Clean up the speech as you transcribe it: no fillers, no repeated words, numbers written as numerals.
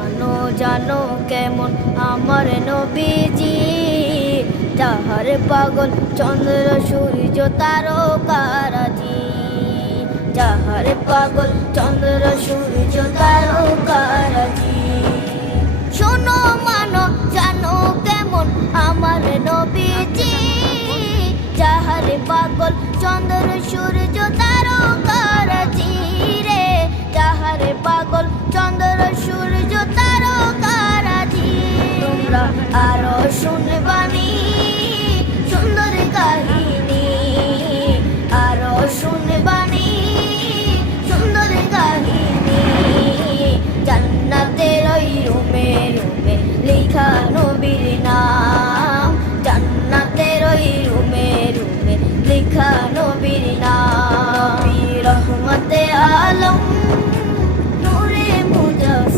জানো জানো কেমন আমার নবীজি, যাহার পাগল চন্দ্র সূর্য তারকারাজি, যাহার পাগল চন্দ্র সূর্য তারকা